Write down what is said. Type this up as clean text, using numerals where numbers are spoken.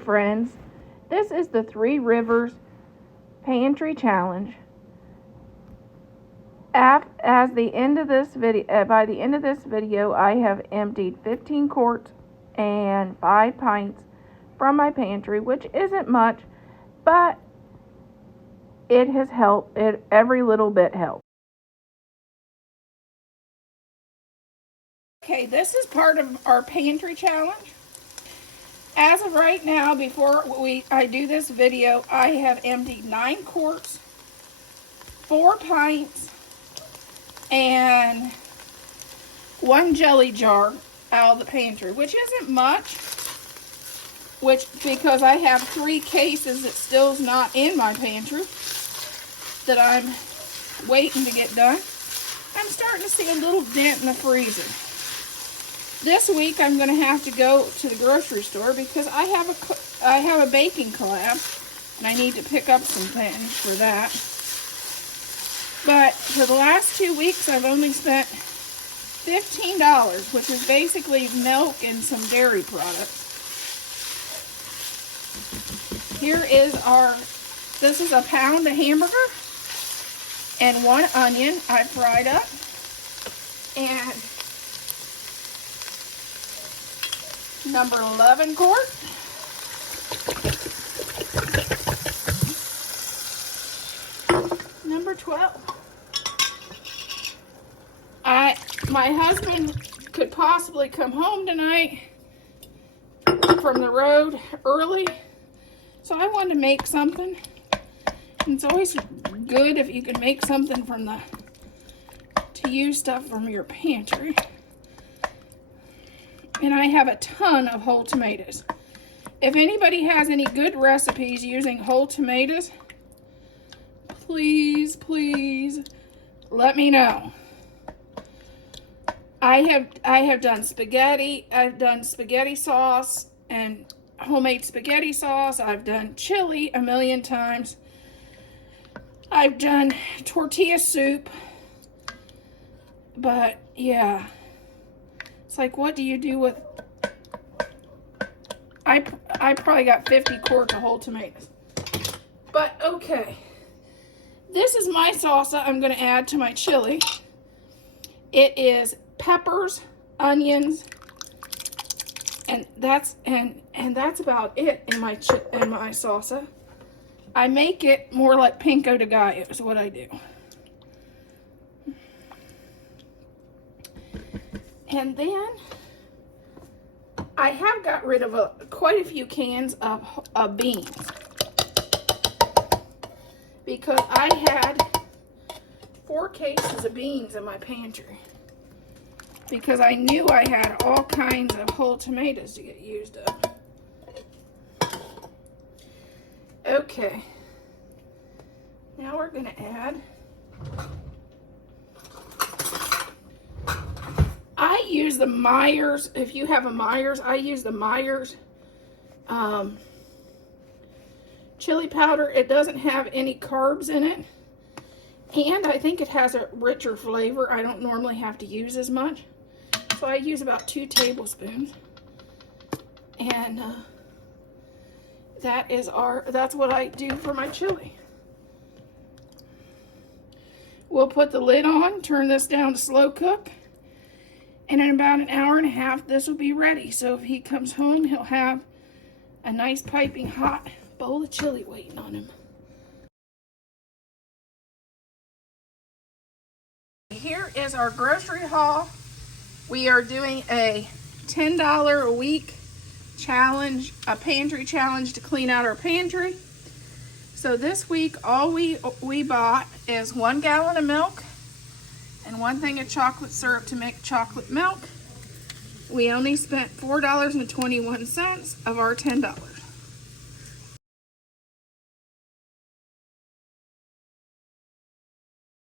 friends, this is the Three Rivers Pantry Challenge. As the end of this video, by the end of this video, I have emptied 15 quarts and 5 pints from my pantry, which isn't much, but it has helped. Every little bit helps. Okay, this is part of our pantry challenge. As of right now, before I do this video, I have emptied 9 quarts, 4 pints, and 1 jelly jar out of the pantry, which isn't much, because I have 3 cases that still's not in my pantry that I'm waiting to get done. I'm starting to see a little dent in the freezer. This week I'm going to have to go to the grocery store because I have a baking collab and I need to pick up some things for that. But for the last 2 weeks I've only spent $15, which is basically milk and some dairy products. Here is this is a pound of hamburger and 1 onion I fried up, and number 11 quart. Number 12. My husband could possibly come home tonight from the road early, so I wanted to make something. And it's always good if you can make something to use stuff from your pantry. And I have a ton of whole tomatoes. If anybody has any good recipes using whole tomatoes, please let me know. I have done spaghetti. I've done spaghetti sauce and homemade spaghetti sauce. I've done chili a million times. I've done tortilla soup. But yeah, it's like, what do you do with... I probably got 50 quarts of whole tomatoes. But okay, this is my salsa I'm going to add to my chili. It is peppers, onions, and that's about it in my salsa. I make it more like Pico de Gallo is what I do. And then I have got rid of quite a few cans of beans, because I had 4 cases of beans in my pantry, because I knew I had all kinds of whole tomatoes to get used up. Okay, now we're going to add... I use the Myers. If you have a Myers, I use the Myers chili powder. It doesn't have any carbs in it, and I think it has a richer flavor. I don't normally have to use as much, so I use about 2 tablespoons. And that's what I do for my chili. We'll put the lid on, turn this down to slow cook. And in about 1.5 hours, this will be ready. So if he comes home, he'll have a nice piping hot bowl of chili waiting on him. Here is our grocery haul. We are doing a $10 a week challenge, a pantry challenge to clean out our pantry. So this week, all we bought is 1 gallon of milk and 1 thing of chocolate syrup to make chocolate milk. We only spent $4.21 of our $10.